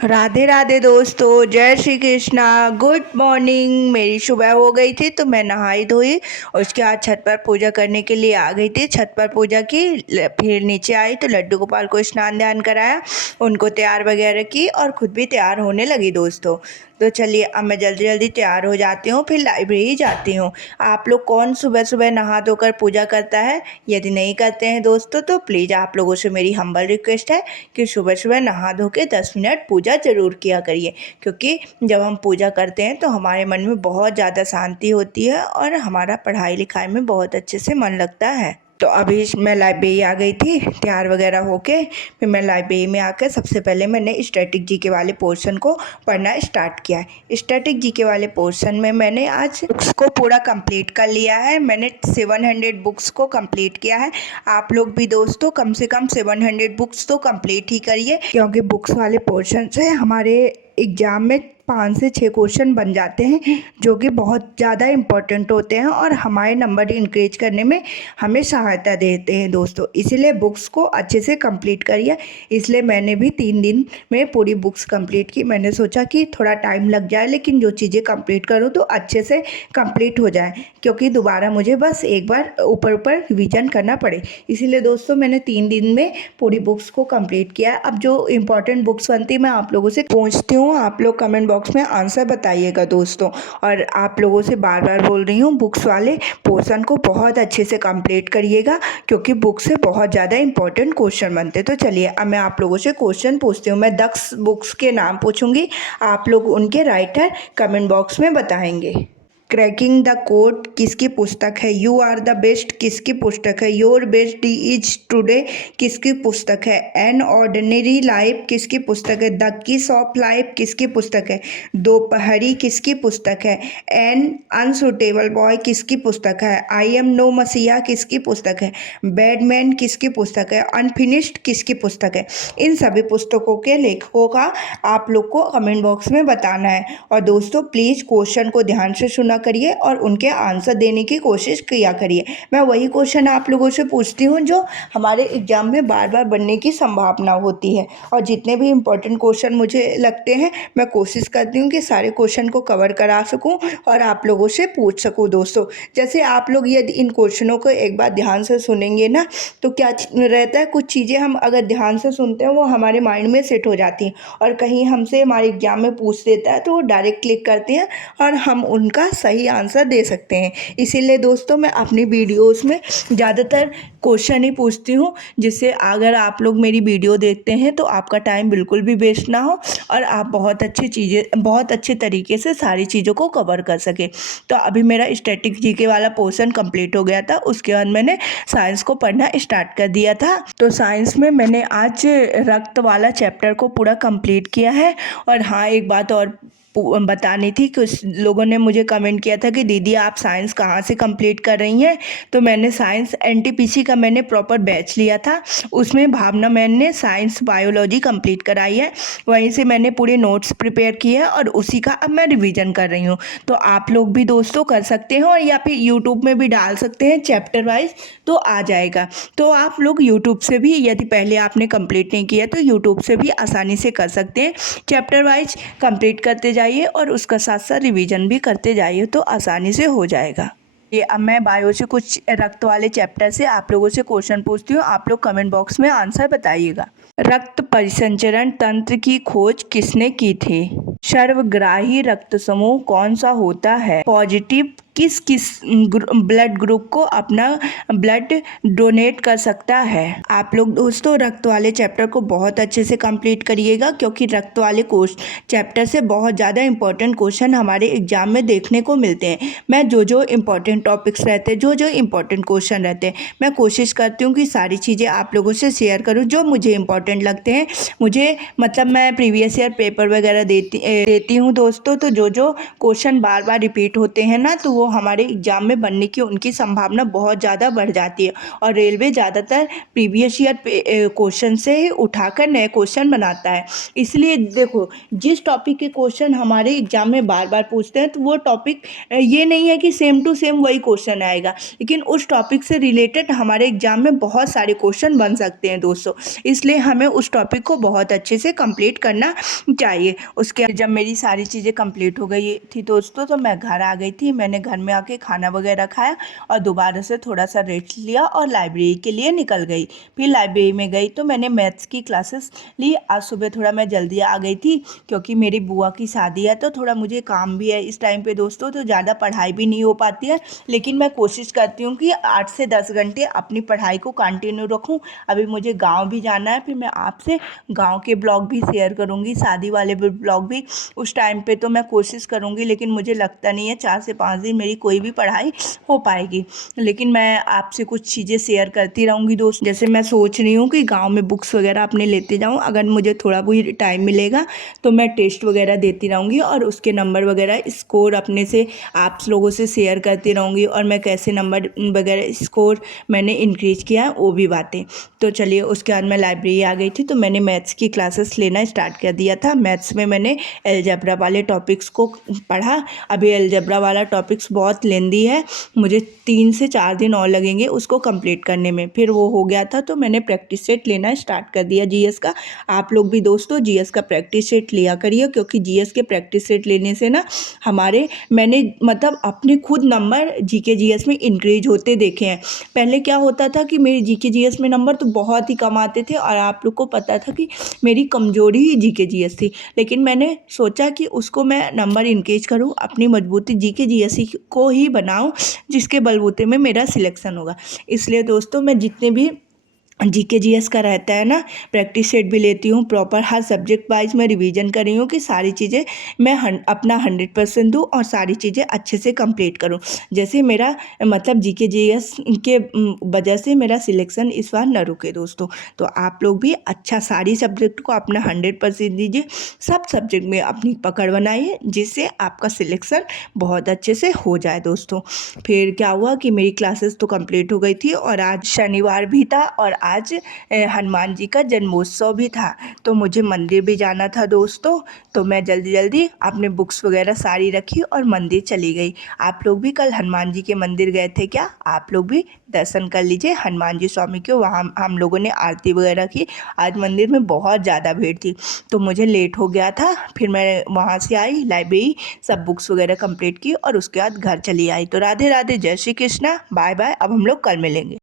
राधे राधे दोस्तों, जय Shri Krishna. Good morning. मेरी सुबह हो गई थी तो मैं नहाई धोई, उसके बाद छत पर पूजा करने के लिए आ गई थी। छत पर पूजा की, फिर नीचे आई तो लड्डू गोपाल को स्नान ध्यान कराया, उनको तैयार वगैरह की और खुद भी तैयार होने लगी दोस्तों। तो चलिए अब मैं जल्दी जल्दी तैयार हो जाती हूँ, फिर लाइब्रेरी जाती हूँ। आप लोग कौन सुबह सुबह नहा धोकर पूजा करता है? यदि नहीं करते हैं दोस्तों तो प्लीज़ आप लोगों से मेरी हम्बल रिक्वेस्ट है कि सुबह सुबह नहा धो के 10 मिनट पूजा ज़रूर किया करिए, क्योंकि जब हम पूजा करते हैं तो हमारे मन में बहुत ज़्यादा शांति होती है और हमारा पढ़ाई लिखाई में बहुत अच्छे से मन लगता है। तो अभी मैं लाइब्रेरी आ गई थी तैयार वगैरह होके। फिर मैं लाइब्रेरी में आकर सबसे पहले मैंने स्टैटिक जीके वाले पोर्शन को पढ़ना स्टार्ट किया है। स्टैटिक जीके वाले पोर्शन में मैंने आज बुक्स को पूरा कंप्लीट कर लिया है। मैंने 700 बुक्स को कंप्लीट किया है। आप लोग भी दोस्तों कम से कम 700 बुक्स तो कंप्लीट ही करिए, क्योंकि बुक्स वाले पोर्शन से हमारे एग्ज़ाम में 5 से 6 क्वेश्चन बन जाते हैं, जो कि बहुत ज़्यादा इम्पोर्टेंट होते हैं और हमारे नंबर इंक्रीज करने में हमें सहायता देते हैं दोस्तों। इसलिए बुक्स को अच्छे से कंप्लीट करिए। इसलिए मैंने भी 3 दिन में पूरी बुक्स कंप्लीट की। मैंने सोचा कि थोड़ा टाइम लग जाए, लेकिन जो चीज़ें कंप्लीट करूँ तो अच्छे से कंप्लीट हो जाए, क्योंकि दोबारा मुझे बस एक बार ऊपर ऊपर रिवीजन करना पड़े। इसीलिए दोस्तों मैंने 3 दिन में पूरी बुक्स को कंप्लीट किया। अब जो इम्पोर्टेंट बुक्स बनती है मैं आप लोगों से पूछती हूँ, आप लोग कमेंट बॉक्स में आंसर बताइएगा दोस्तों। और आप लोगों से बार बार बोल रही हूँ, बुक्स वाले पोर्शन को बहुत अच्छे से कंप्लीट करिएगा, क्योंकि बुक से बहुत ज़्यादा इंपॉर्टेंट क्वेश्चन बनते। तो चलिए अब मैं आप लोगों से क्वेश्चन पूछती हूँ। मैं 10 बुक्स के नाम पूछूंगी, आप लोग उनके राइटर कमेंट बॉक्स में बताएंगे। क्रैकिंग द कोड किसकी पुस्तक है? यू आर द बेस्ट किसकी पुस्तक है? Your best D is today किसकी पुस्तक है? एन ऑर्डिनरी लाइफ किसकी पुस्तक है? द किस ऑफ लाइफ किसकी पुस्तक है? दोपहरी किसकी पुस्तक है? एन अनसुटेबल बॉय किसकी पुस्तक है? आई एम नो मसीहा किसकी पुस्तक है? बैडमैन किसकी पुस्तक है? अनफिनिश्ड किसकी पुस्तक है? इन सभी पुस्तकों के लेखकों का आप लोग को कमेंट बॉक्स में बताना है। और दोस्तों प्लीज़ क्वेश्चन को ध्यान से सुना करिए और उनके आंसर देने की कोशिश किया करिए। मैं वही क्वेश्चन आप लोगों से पूछती हूँ जो हमारे एग्जाम में बार बार बनने की संभावना होती है, और जितने भी इम्पोर्टेंट क्वेश्चन मुझे लगते हैं मैं कोशिश करती हूँ कि सारे क्वेश्चन को कवर करा सकूँ और आप लोगों से पूछ सकूँ दोस्तों। जैसे आप लोग यदि इन क्वेश्चनों को एक बार ध्यान से सुनेंगे ना, तो क्या रहता है, कुछ चीज़ें हम अगर ध्यान से सुनते हैं वो हमारे माइंड में सेट हो जाती हैं, और कहीं हमसे हमारे एग्जाम में पूछ देता है तो वो डायरेक्ट क्लिक करते हैं और हम उनका सही आंसर दे सकते हैं। इसीलिए दोस्तों मैं अपनी वीडियोस में ज़्यादातर क्वेश्चन ही पूछती हूँ, जिससे अगर आप लोग मेरी वीडियो देखते हैं तो आपका टाइम बिल्कुल भी वेस्ट ना हो और आप बहुत अच्छे तरीके से सारी चीज़ों को कवर कर सके। तो अभी मेरा स्टैटिक जीके वाला पोर्शन कंप्लीट हो गया था, उसके बाद मैंने साइंस को पढ़ना स्टार्ट कर दिया था। तो साइंस में मैंने आज रक्त वाला चैप्टर को पूरा कंप्लीट किया है। और हाँ, एक बात और बतानी थी। कुछ लोगों ने मुझे कमेंट किया था कि दीदी आप साइंस कहाँ से कंप्लीट कर रही हैं? तो मैंने साइंस एनटीपीसी का मैंने प्रॉपर बैच लिया था, उसमें भावना मैम ने साइंस बायोलॉजी कंप्लीट कराई है। वहीं से मैंने पूरे नोट्स प्रिपेयर किए हैं और उसी का अब मैं रिवीजन कर रही हूँ। तो आप लोग भी दोस्तों कर सकते हो, या फिर यूट्यूब में भी डाल सकते हैं चैप्टर वाइज, तो आ जाएगा। तो आप लोग यूट्यूब से भी, यदि पहले आपने कंप्लीट नहीं किया तो यूट्यूब से भी आसानी से कर सकते हैं। चैप्टर वाइज कंप्लीट करते जाइए और उसका साथ साथ रिवीजन भी करते जाइए, तो आसानी से हो जाएगा। ये अब मैं बायो से कुछ रक्त वाले चैप्टर से आप लोगों से क्वेश्चन पूछती हूँ, आप लोग कमेंट बॉक्स में आंसर बताइएगा। रक्त परिसंचरण तंत्र की खोज किसने की थी? सर्वग्राही रक्त समूह कौन सा होता है? पॉजिटिव किस किस ब्लड ग्रुप को अपना ब्लड डोनेट कर सकता है? आप लोग दोस्तों रक्त वाले चैप्टर को बहुत अच्छे से कंप्लीट करिएगा, क्योंकि रक्त वाले चैप्टर से बहुत ज़्यादा इंपॉर्टेंट क्वेश्चन हमारे एग्जाम में देखने को मिलते हैं। मैं जो इंपॉर्टेंट टॉपिक्स रहते हैं, जो इंपॉर्टेंट क्वेश्चन रहते हैं, मैं कोशिश करती हूँ कि सारी चीज़ें आप लोगों से शेयर करूँ जो मुझे इंपॉर्टेंट लगते हैं। मुझे मतलब मैं प्रीवियस ईयर पेपर वगैरह देती हूँ दोस्तों, तो जो क्वेश्चन बार बार रिपीट होते हैं ना, तो वो हमारे एग्ज़ाम में बनने की उनकी संभावना बहुत ज़्यादा बढ़ जाती है। और रेलवे ज़्यादातर प्रीवियस ईयर क्वेश्चन से उठाकर नए क्वेश्चन बनाता है। इसलिए देखो, जिस टॉपिक के क्वेश्चन हमारे एग्ज़ाम में बार बार पूछते हैं तो वो टॉपिक ये नहीं है कि सेम टू सेम वही क्वेश्चन आएगा, लेकिन उस टॉपिक से रिलेटेड हमारे एग्ज़ाम में बहुत सारे क्वेश्चन बन सकते हैं दोस्तों। इसलिए हमें उस टॉपिक को बहुत अच्छे से कंप्लीट करना चाहिए। उसके जब मेरी सारी चीज़ें कंप्लीट हो गई थी दोस्तों, तो मैं घर आ गई थी। मैंने घर में आके खाना वगैरह खाया और दोबारा से थोड़ा सा रेस्ट लिया और लाइब्रेरी के लिए निकल गई। फिर लाइब्रेरी में गई तो मैंने मैथ्स की क्लासेस ली। आज सुबह थोड़ा मैं जल्दी आ गई थी क्योंकि मेरी बुआ की शादी है, तो थोड़ा मुझे काम भी है इस टाइम पे दोस्तों, तो ज़्यादा पढ़ाई भी नहीं हो पाती है। लेकिन मैं कोशिश करती हूँ कि 8 से 10 घंटे अपनी पढ़ाई को कंटिन्यू रखूँ। अभी मुझे गाँव भी जाना है, फिर मैं आपसे गाँव के ब्लॉग भी शेयर करूँगी, शादी वाले ब्लॉग भी। उस टाइम पे तो मैं कोशिश करूँगी, लेकिन मुझे लगता नहीं है 4 से 5 दिन मेरी कोई भी पढ़ाई हो पाएगी। लेकिन मैं आपसे कुछ चीज़ें शेयर करती रहूँगी दोस्त। जैसे मैं सोच रही हूँ कि गाँव में बुक्स वगैरह अपने लेते जाऊँ। अगर मुझे थोड़ा बहुत टाइम मिलेगा तो मैं टेस्ट वगैरह देती रहूँगी और उसके नंबर वगैरह स्कोर अपने से आप लोगों से शेयर करती रहूँगी, और मैं कैसे नंबर वगैरह स्कोर मैंने इंक्रीज किया है वो भी बातें। तो चलिए, उसके बाद मैं लाइब्रेरी आ गई थी तो मैंने मैथ्स की क्लासेस लेना स्टार्ट कर दिया था। मैथ्स में मैंने अलजेब्रा वाले टॉपिक्स को पढ़ा। अभी अलजेब्रा वाला टॉपिक्स बहुत लेंदी है, मुझे 3 से 4 दिन और लगेंगे उसको कंप्लीट करने में। फिर वो हो गया था तो मैंने प्रैक्टिस सेट लेना स्टार्ट कर दिया जीएस का। आप लोग भी दोस्तों जीएस का प्रैक्टिस सेट लिया करिए, क्योंकि जीएस के प्रैक्टिस सेट लेने से ना मैंने मतलब अपने खुद नंबर जीके जीएस में इंक्रीज होते देखे हैं। पहले क्या होता था कि मेरे जीके जीएस में नंबर तो बहुत ही कम आते थे, और आप लोग को पता था कि मेरी कमजोरी ही जीके जीएस थी। लेकिन मैंने सोचा कि उसको मैं नंबर इंक्रीज करूं, अपनी मजबूती जीके जीएस को ही बनाऊं, जिसके बलबूते में मेरा सिलेक्शन होगा। इसलिए दोस्तों, मैं जितने भी जीके जीएस का रहता है ना, प्रैक्टिस सेट भी लेती हूँ प्रॉपर। हर सब्जेक्ट वाइज मैं रिवीजन कर रही हूँ कि सारी चीज़ें मैं अपना 100% दूँ और सारी चीज़ें अच्छे से कंप्लीट करूँ। जैसे मेरा मतलब जीके जीएस के वजह से मेरा सिलेक्शन इस बार न रुके दोस्तों। तो आप लोग भी अच्छा सारी सब्जेक्ट को अपना 100% दीजिए, सब सब्जेक्ट में अपनी पकड़ बनाइए, जिससे आपका सिलेक्शन बहुत अच्छे से हो जाए दोस्तों। फिर क्या हुआ कि मेरी क्लासेस तो कंप्लीट हो गई थी, और आज शनिवार भी था और आज हनुमान जी का जन्मोत्सव भी था, तो मुझे मंदिर भी जाना था दोस्तों। तो मैं जल्दी जल्दी अपने बुक्स वगैरह सारी रखी और मंदिर चली गई। आप लोग भी कल हनुमान जी के मंदिर गए थे क्या? आप लोग भी दर्शन कर लीजिए हनुमान जी स्वामी के। वहाँ हम लोगों ने आरती वगैरह की। आज मंदिर में बहुत ज़्यादा भीड़ थी तो मुझे लेट हो गया था। फिर मैं वहाँ से आई लाइब्रेरी, सब बुक्स वगैरह कंप्लीट की और उसके बाद घर चली आई। तो राधे राधे, जय श्री कृष्णा, बाय बाय। अब हम लोग कल मिलेंगे।